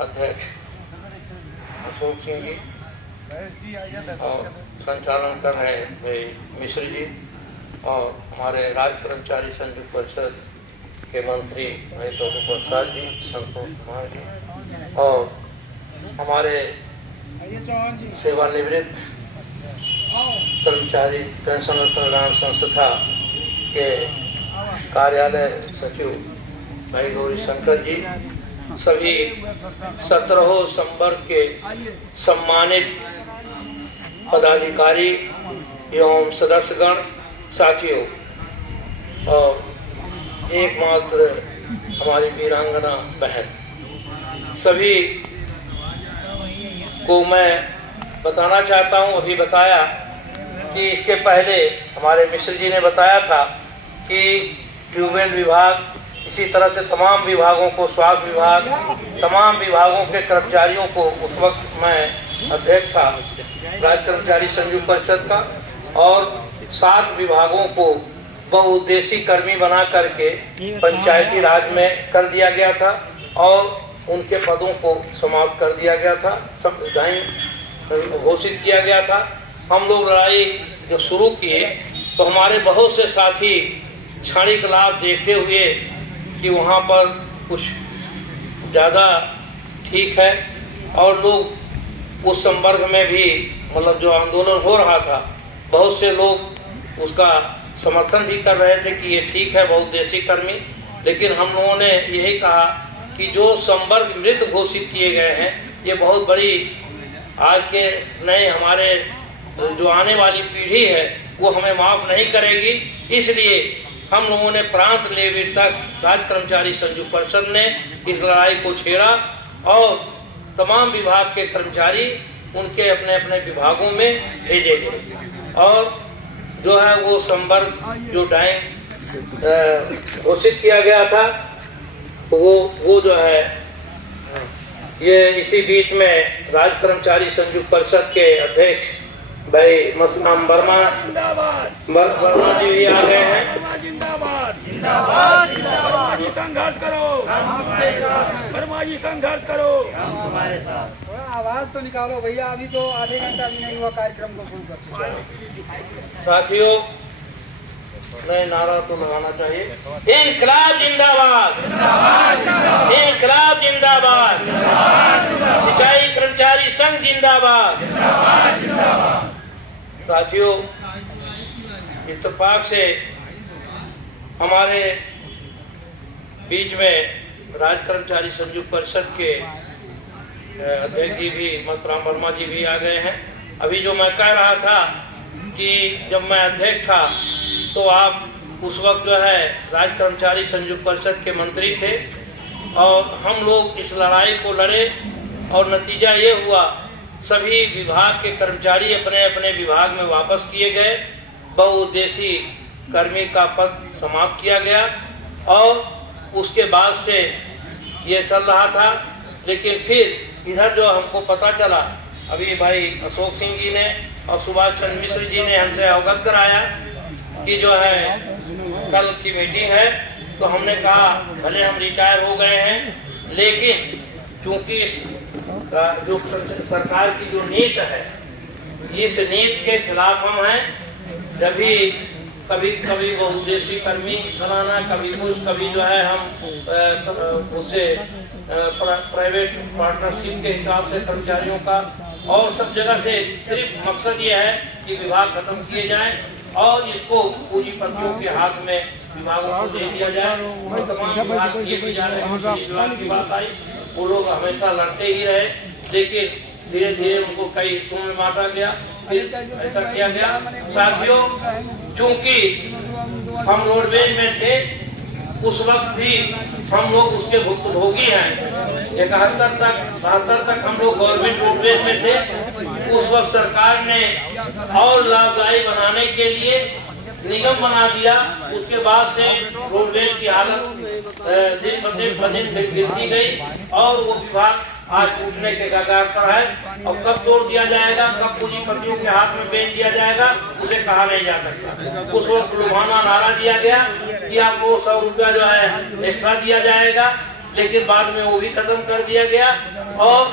अध्यक्ष अशोक सिंह जी और संचालन कर रहे भाई मिश्र जी और हमारे राज्य कर्मचारी संयुक्त परिषद के मंत्री भाई प्रभु प्रसाद जी, संतोष कुमार जी और हमारे सेवानिवृत्त कर्मचारी पेंशन कल्याण संस्था के कार्यालय सचिव भाई गौरी शंकर जी, सभी 17 संवर्ग के सम्मानित पदाधिकारी एवं सदस्यगण, साथियों और एकमात्र हमारी वीरांगना बहन, सभी को मैं बताना चाहता हूं। अभी बताया कि इसके पहले हमारे मिश्र जी ने बताया था कि ट्यूबवेल विभाग, इसी तरह से तमाम विभागों को, स्वास्थ्य विभाग, तमाम विभागों के कर्मचारियों को, उस वक्त मैं अध्यक्ष था राज्य कर्मचारी संयुक्त परिषद का, और 7 विभागों को बहुउद्देशीय कर्मी बना करके पंचायती राज में कर दिया गया था और उनके पदों को समाप्त कर दिया गया था, सब रिजाइन घोषित किया गया था। हम लोग लड़ाई जो शुरू किए तो हमारे बहुत से साथी क्षणिक लाभ देखते हुए कि वहाँ पर कुछ ज़्यादा ठीक है, और लोग उस संवर्ग में भी मतलब जो आंदोलन हो रहा था, बहुत से लोग उसका समर्थन भी कर रहे थे कि ये ठीक है बहुउद्देशीय कर्मी। लेकिन हम लोगों ने यही कहा कि जो संवर्ग मृत घोषित किए गए हैं, ये बहुत बड़ी आज के नए हमारे जो आने वाली पीढ़ी है वो हमें माफ नहीं करेगी। इसलिए हम लोगों ने प्रांत लेवल तक राज्य कर्मचारी संयुक्त परिषद ने इस लड़ाई को छेड़ा और तमाम विभाग के कर्मचारी उनके अपने अपने विभागों में भेजे गए और जो है वो संवर्ग जो डाइंग घोषित किया गया था वो जो है ये इसी बीच में राज्य कर्मचारी संयुक्त परिषद के अध्यक्ष भाई मसलाम वर्मा जी भी आ गए हैं। जिंदाबाद जिंदाबाद जिंदाबाद, संघर्ष करो वर्मा जी, संघर्ष करो, हमारे साथ। आवाज तो निकालो भैया, अभी तो आधे घंटा भी नहीं हुआ कार्यक्रम को शुरू करते। साथियों, नए नारा तो लगाना चाहिए, इनकलाब जिंदाबाद, इनकलाब जिंदाबाद, सिंचाई कर्मचारी संघ जिंदाबाद। साथियों, इत्तेफाक से हमारे बीच में राज्य कर्मचारी संयुक्त परिषद के अध्यक्ष जी भी, मस्तराम वर्मा जी भी आ गए हैं। अभी जो मैं कह रहा था कि जब मैं अध्यक्ष था तो आप उस वक्त जो है राज्य कर्मचारी संयुक्त परिषद के मंत्री थे और हम लोग इस लड़ाई को लड़े और नतीजा ये हुआ, सभी विभाग के कर्मचारी अपने अपने विभाग में वापस किए गए, बहुउद्देशीय कर्मी का पद समाप्त किया गया और उसके बाद से ये चल रहा था। लेकिन फिर इधर जो हमको पता चला, अभी भाई अशोक सिंह जी ने और सुभाष चंद्र मिश्र जी ने हमसे अवगत कराया कि जो है कल की मीटिंग है, तो हमने कहा भले हम रिटायर हो गए हैं, लेकिन क्योंकि जो सरकार की जो नीति है, इस नीति के खिलाफ हम हैं। जब भी कभी कभी बहुउद्देशीय कर्मी बनाना, कभी कुछ, कभी जो है हम उससे प्राइवेट पार्टनरशिप के हिसाब से कर्मचारियों का, और सब जगह से सिर्फ मकसद ये है कि विभाग खत्म किए जाएं और इसको पूंजीपतियों के हाथ में विभागों को दे दिया जाए। और तमाम विभाग ये भी जा रहे हैं, विभाग की बात आई, वो लोग हमेशा लड़ते ही रहे, लेकिन धीरे धीरे उनको कई हिस्सों में बांटा गया, फिर ऐसा किया गया। साथियों, चूंकि हम रोडवेज में थे, उस वक्त भी हम लोग उसके भुक्तभोगी हैं। 71 तक हम लोग गवर्नमेंट रोडवेज में थे। उस वक्त सरकार ने और लाभदायी बनाने के लिए निगम बना दिया। उसके बाद से रोडवेज की हालत दिन ब दिन गिरती गई और वो विभाग आज टूटने के कगार पर है। और कब तोड़ दिया जाएगा, कब पूंजीपतियों के हाथ में बेच दिया जाएगा, उसे कहा नहीं जा सकता। उस वक्त लुभावना नारा दिया गया कि आपको 100 रुपया जो है एक्स्ट्रा दिया जाएगा, लेकिन बाद में वो भी खत्म कर दिया गया और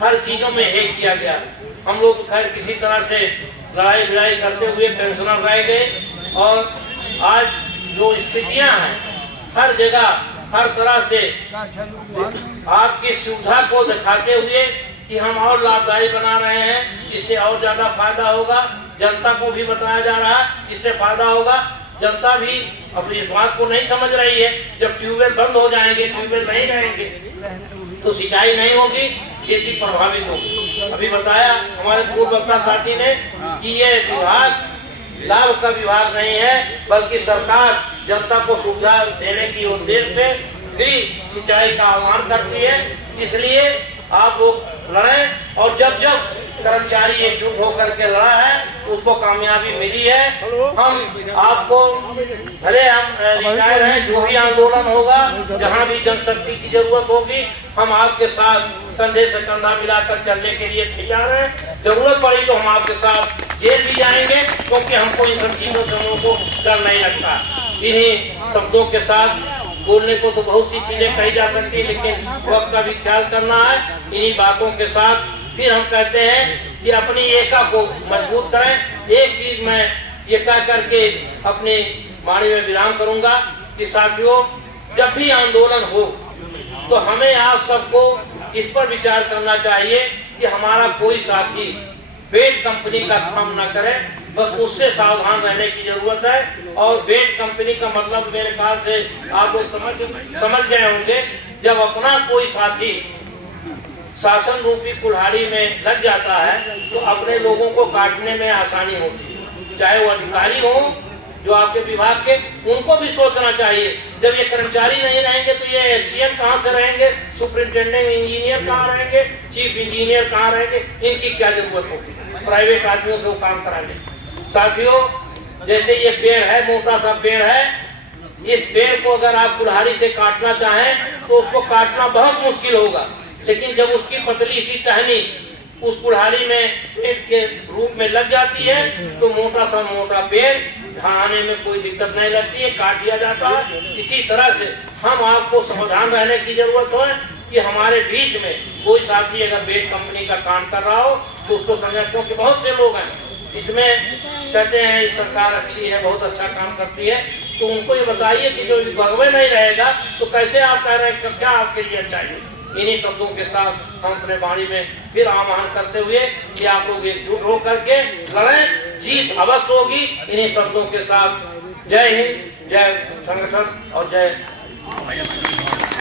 हर चीजों में हेक किया गया। हम लोग खैर किसी तरह से लड़ाई भिड़ाई करते हुए पेंशनर रह गए और आज जो स्थितियां हैं हर जगह हर तरह से आपकी सुविधा को दिखाते हुए कि हम और लाभदायी बना रहे हैं, इससे और ज्यादा फायदा होगा। जनता को भी बताया जा रहा है इससे फायदा होगा। जनता भी अपनी इस बात को नहीं समझ रही है। जब ट्यूबवेल बंद हो जाएंगे, ट्यूबवेल नहीं रहेंगे तो सिंचाई नहीं होगी, खेती प्रभावित होगी। अभी बताया हमारे पूर्व वक्ता साथी ने कि ये विभाग लाभ का विभाग नहीं है, बल्कि सरकार जनता को सुविधा देने की उद्देश्य से भी सिंचाई का आह्वान करती है। इसलिए आप लोग लड़ें और जब जब कर्मचारी एकजुट होकर के लड़ा है उसको कामयाबी मिली है। हम आपको भले हम रिटायर हैं, जो भी आंदोलन होगा, जहां भी जनशक्ति की जरूरत होगी, हम आपके साथ कंधे से कंधा मिलाकर चलने के लिए तैयार हैं। जरूरत पड़ी तो हम आपके साथ जेल भी जाएंगे, क्योंकि हमको इन सब चीजों से को डर नहीं लगता। इन्हीं शब्दों के साथ बोलने को तो बहुत सी चीजें कही जा सकती है, लेकिन वक्त का भी ख्याल करना है। इन्हीं बातों के साथ फिर हम कहते हैं कि अपनी एका को मजबूत करें। एक चीज मैं ये कह करके अपनी वाणी में विराम करूंगा कि साथियों, जब भी आंदोलन हो तो हमें आप सबको इस पर विचार करना चाहिए कि हमारा कोई साथी बेट कंपनी का काम न करे, बस उससे सावधान रहने की जरूरत है। और बेट कंपनी का मतलब मेरे ख्याल से आप लोग समझ गए होंगे, जब अपना कोई साथी शासन रूपी कुल्हाड़ी में लग जाता है तो अपने लोगों को काटने में आसानी होती है। चाहे वो अधिकारी हो जो आपके विभाग के, उनको भी सोचना चाहिए। जब ये कर्मचारी नहीं रहेंगे तो ये एचसीएम कहाँ से रहेंगे, सुपरिंटेंडेंट इंजीनियर कहाँ रहेंगे, चीफ इंजीनियर कहाँ रहेंगे, इनकी क्या जरूरत होगी प्राइवेट आदमियों से वो काम कराने। साथियों, जैसे ये पेड़ है, मोटा सा पेड़ है, इस पेड़ को अगर आप कुल्हाड़ी से काटना चाहें तो उसको काटना बहुत मुश्किल होगा, लेकिन जब उसकी पतली सी टहनी उस कुल्हाड़ी में पेड़ के रूप में लग जाती है तो मोटा पेड़ ढाने में कोई दिक्कत नहीं लगती है, काट दिया जाता है। इसी तरह से हम आपको सावधान रहने की जरूरत है कि हमारे बीच में कोई साथी अगर बेट कंपनी का काम कर रहा हो तो उसको समझ, क्योंकि बहुत से लोग हैं इसमें कहते हैं सरकार अच्छी है, बहुत अच्छा काम करती है, तो उनको ये बताइए कि जो भगवे नहीं रहेगा तो कैसे आप कह रहे हैं क्या आपके लिए चाहिए। इन्हीं शब्दों के साथ हम अपने वाणी में फिर आह्वान करते हुए कि आप लोग एकजुट होकर के लड़ें, जीत अवश्य होगी। इन्हीं शब्दों के साथ जय हिंद, जय संगठन और जय